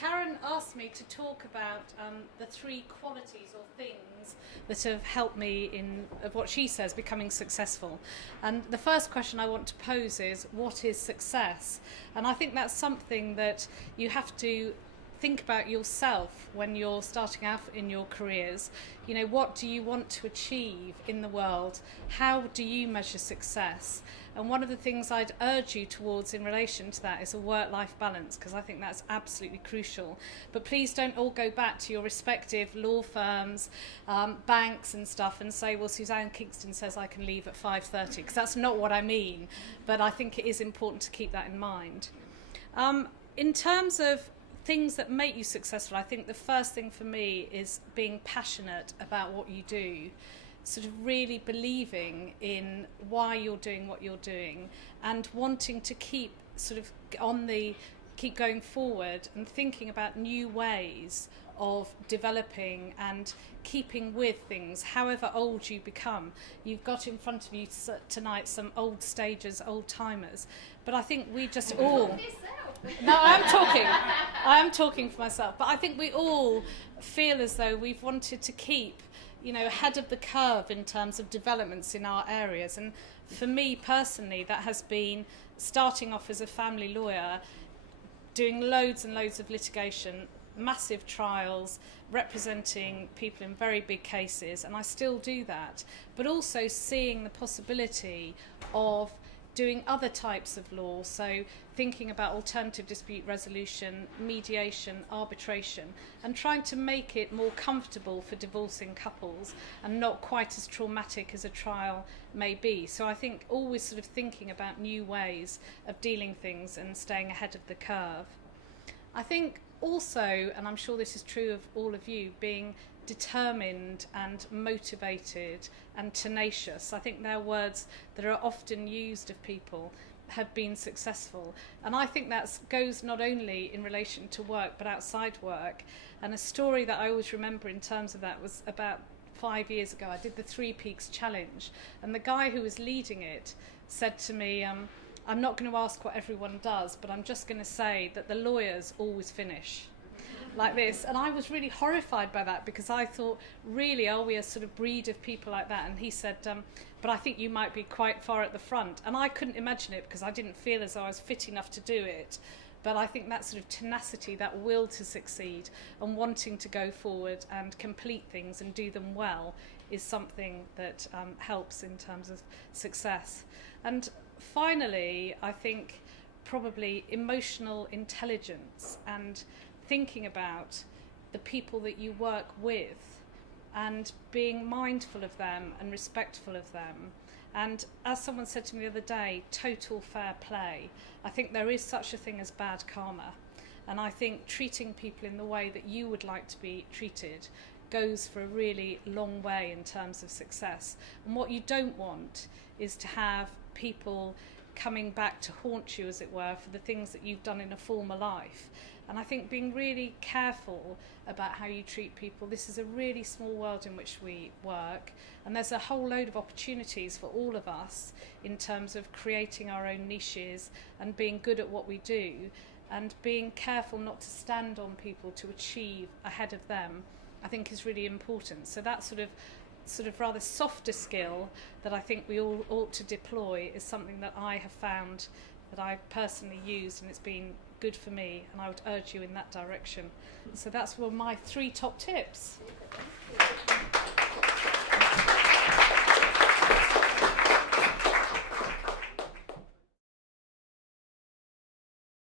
Karen asked me to talk about the 3 qualities or things that have helped me in what she says becoming successful. And the first question I want to pose is, what is success? And I think that's something that you have to think about yourself when you're starting out in your careers. You know, what do you want to achieve in the world? How do you measure success? And one of the things I'd urge you towards in relation to that is a work-life balance, because I think that's absolutely crucial. But please don't all go back to your respective law firms, banks and stuff and say, well, Suzanne Kingston says I can leave at 5:30, because that's not what I mean. But I think it is important to keep that in mind. In terms of things that make you successful, I think the first thing for me is being passionate about what you do, sort of really believing in why you're doing what you're doing and wanting to keep going forward and thinking about new ways of developing and keeping with things, however old you become. You've got in front of you tonight some old stagers, old timers, but I think we just all... No, I'm talking for myself, but I think we all feel as though we've wanted to keep, you know, ahead of the curve in terms of developments in our areas. And for me personally, that has been starting off as a family lawyer, doing loads and loads of litigation, massive trials, representing people in very big cases, and I still do that, but also seeing the possibility of doing other types of law, so thinking about alternative dispute resolution, mediation, arbitration, and trying to make it more comfortable for divorcing couples and not quite as traumatic as a trial may be. So I think always sort of thinking about new ways of dealing things and staying ahead of the curve. I think also, and I'm sure this is true of all of you, being determined and motivated and tenacious. I think they're words that are often used of people have been successful, and I think that goes not only in relation to work but outside work. And a story that I always remember in terms of that was about 5 years ago. I did the 3 Peaks Challenge, and the guy who was leading it said to me, I'm not going to ask what everyone does, but I'm just going to say that the lawyers always finish like this. And I was really horrified by that, because I thought, really, are we a sort of breed of people like that? And he said, but I think you might be quite far at the front. And I couldn't imagine it, because I didn't feel as though I was fit enough to do it. But I think that sort of tenacity, that will to succeed and wanting to go forward and complete things and do them well is something that helps in terms of success. And finally, I think probably emotional intelligence and thinking about the people that you work with and being mindful of them and respectful of them. And as someone said to me the other day, total fair play. I think there is such a thing as bad karma. And I think treating people in the way that you would like to be treated goes for a really long way in terms of success. And what you don't want is to have people coming back to haunt you, as it were, for the things that you've done in a former life. And I think being really careful about how you treat people. This is a really small world in which we work, and there's a whole load of opportunities for all of us in terms of creating our own niches and being good at what we do, and being careful not to stand on people to achieve ahead of them, I think is really important. So that sort of rather softer skill that I think we all ought to deploy is something that I have found that I've personally used, and it's been good for me, and I would urge you in that direction. So that's one of my 3 top tips.